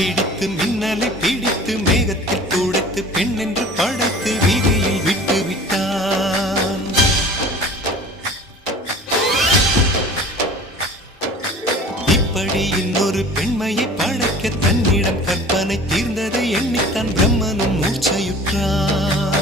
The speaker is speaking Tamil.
பிடித்து மின்னலை பிடித்து மேகத்தில் துடைத்து பெண் என்று படைத்து வீதியில் விட்டு விட்டான். இப்படி இன்னொரு பெண்மையை படைக்க தன்னிடம் கற்பனை தீர்ந்ததை எண்ணித்தான் பிரம்மனும் மூர்ச்சையுற்றான்.